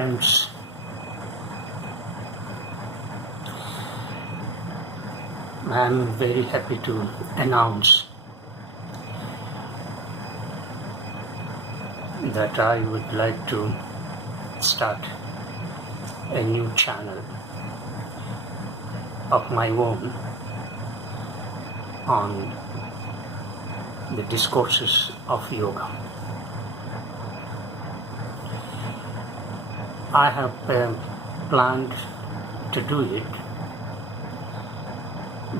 Friends, I am very happy to announce that I would like to start a new channel of my own on the Discourses of Yoga. I have planned to do it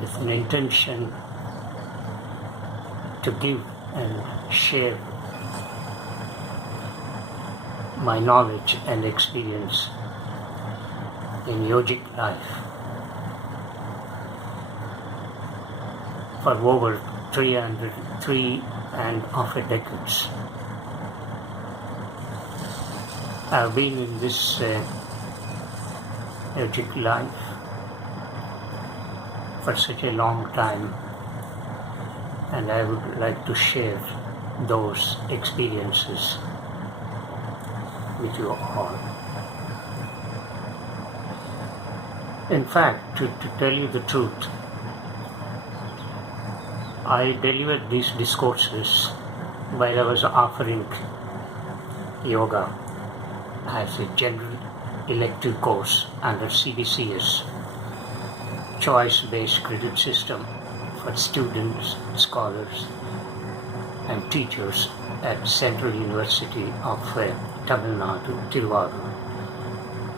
with an intention to give and share my knowledge and experience in yogic life for over 3.5 decades. I've been in this yogic life for such a long time, and I would like to share those experiences with you all. In fact, to tell you the truth, I delivered these discourses while I was offering yoga as a general elective course under CBCS, choice-based credit system for students, scholars and teachers at Central University of Tamil Nadu, Tiruvallur,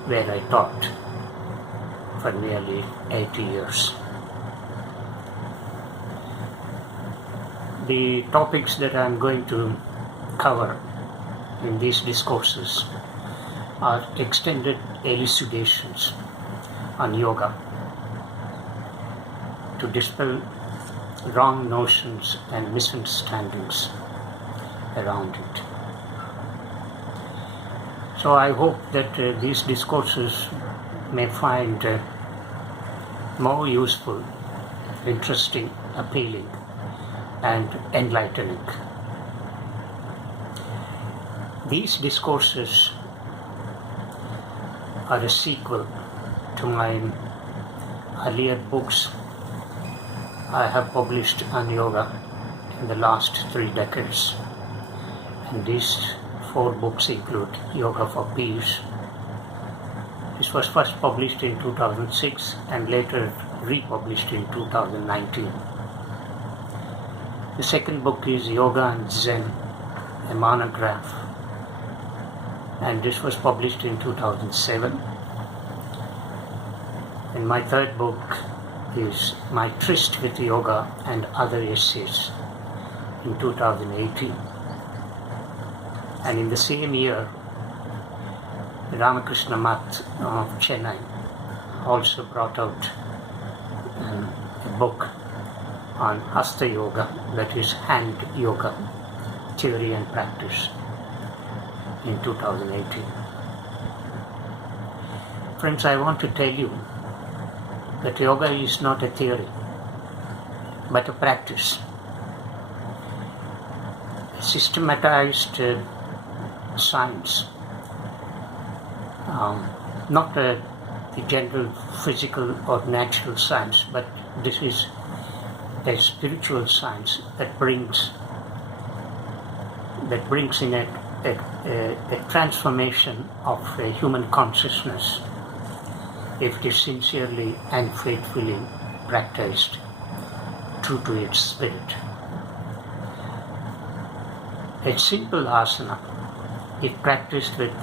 where I taught for nearly 80 years. The topics that I am going to cover in these discourses are extended elucidations on yoga to dispel wrong notions and misunderstandings around it. So I hope that these discourses may find more useful, interesting, appealing, and enlightening. These discourses are a sequel to my earlier books I have published on yoga in the last 3 decades. And these 4 books include Yoga for Peace. This was first published in 2006 and later republished in 2019. The second book is Yoga and Zen, a monograph, and this was published in 2007. And my third book is My Tryst with Yoga and Other Essays in 2018. And in the same year, Ramakrishna Math of Chennai also brought out a book on Hasta Yoga, that is hand yoga, theory and practice, in 2018. Friends, I want to tell you that yoga is not a theory, but a practice. A systematized science, not the general physical or natural science, but this is a spiritual science that brings in a transformation of a human consciousness if it is sincerely and faithfully practiced true to its spirit. A simple asana, if practiced with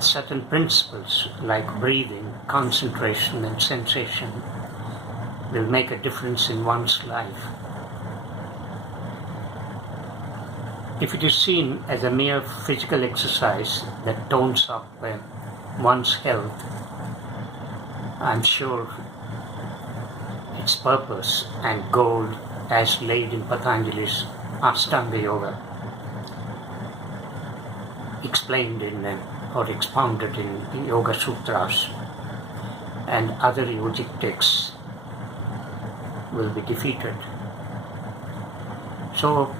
certain principles like breathing, concentration and sensation, will make a difference in one's life. If it is seen as a mere physical exercise that tones up one's health, I'm sure its purpose and goal, as laid in Patanjali's Ashtanga Yoga, explained in or expounded in the Yoga Sutras and other yogic texts, will be defeated. So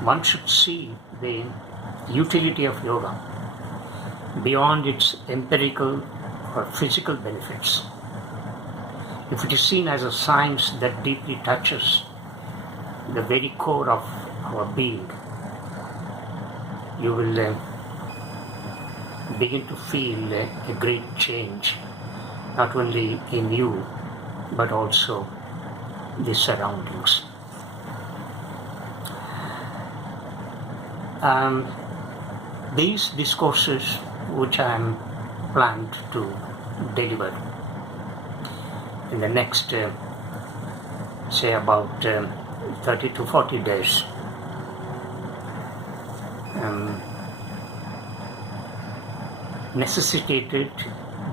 one should see the utility of yoga beyond its empirical or physical benefits, if it is seen as a science that deeply touches the very core of our being, you will begin to feel a great change, not only in you, but also the surroundings. These discourses which I am planned to deliver in the next, say about 30 to 40 days, necessitated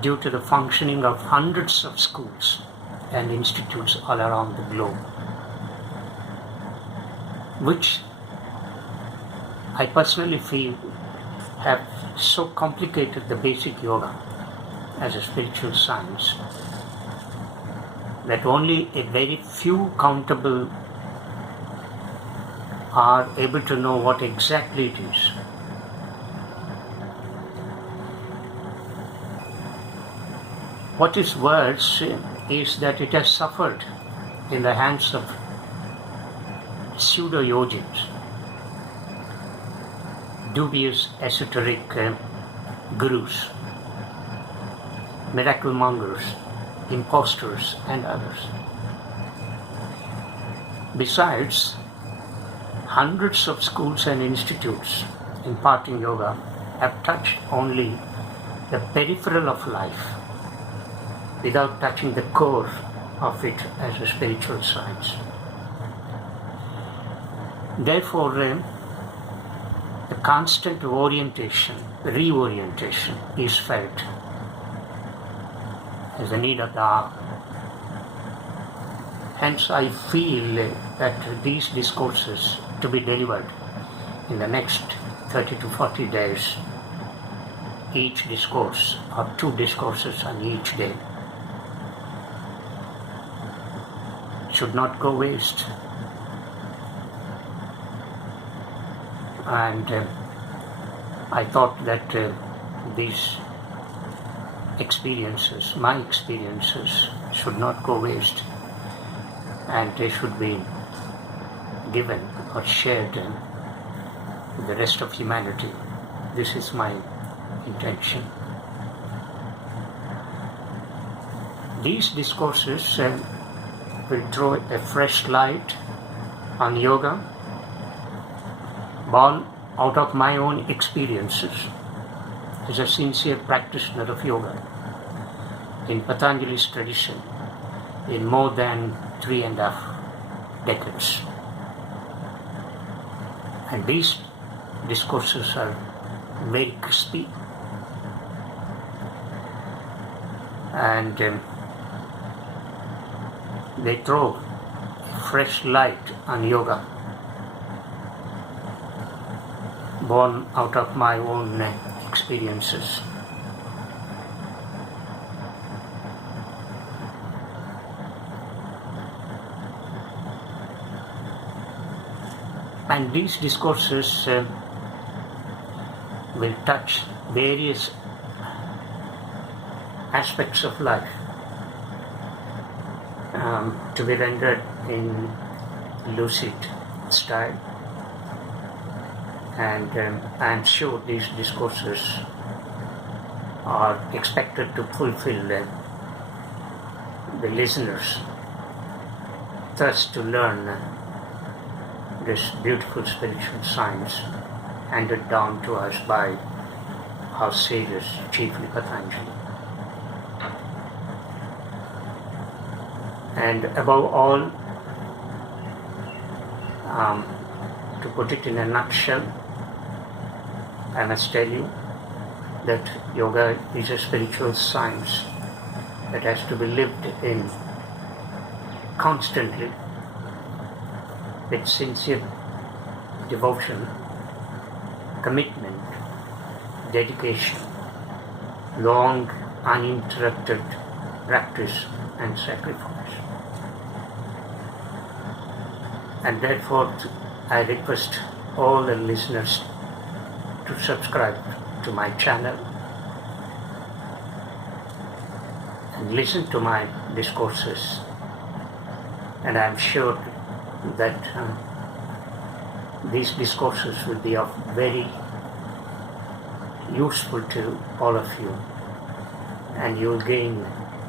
due to the functioning of hundreds of schools and institutes all around the globe, which I personally feel have so complicated the basic yoga as a spiritual science that only a very few countable are able to know what exactly it is. What is worse is that it has suffered in the hands of pseudo-yogins, dubious esoteric gurus, miracle mongers, impostors, and others. Besides, hundreds of schools and institutes imparting yoga have touched only the peripheral of life without touching the core of it as a spiritual science. Therefore, the constant reorientation is felt as the need of the hour. Hence, I feel that these discourses to be delivered in the next 30 to 40 days, each discourse or 2 discourses on each day, should not go waste. And I thought that these experiences, my experiences, should not go waste, and they should be given or shared with the rest of humanity. This is my intention. These discourses will throw a fresh light on yoga, born out of my own experiences as a sincere practitioner of yoga in Patanjali's tradition in more than 3.5 decades. And these discourses are very crispy and they throw fresh light on yoga, born out of my own experiences. And these discourses will touch various aspects of life, to be rendered in lucid style. And I am sure these discourses are expected to fulfill the listeners' thirst to learn this beautiful spiritual science handed down to us by our sages, chiefly Patanjali. And above all, to put it in a nutshell, I must tell you that yoga is a spiritual science that has to be lived in constantly with sincere devotion, commitment, dedication, long uninterrupted practice and sacrifice. And therefore I request all the listeners to subscribe to my channel and listen to my discourses, and I'm sure that these discourses will be of very useful to all of you, and you'll gain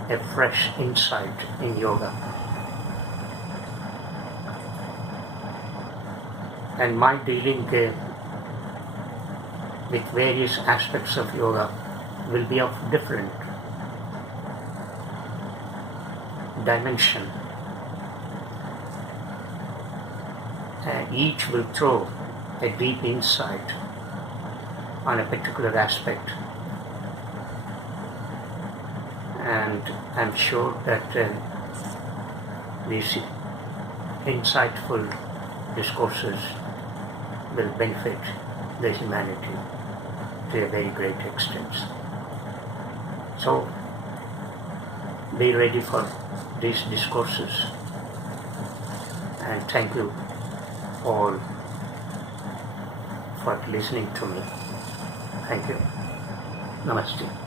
a fresh insight in yoga. And my dealing with various aspects of yoga will be of different dimension. Each will throw a deep insight on a particular aspect, and I'm sure that these insightful discourses will benefit the humanity to a very great extent. So be ready for these discourses, and thank you all for listening to me. Thank you. Namaste.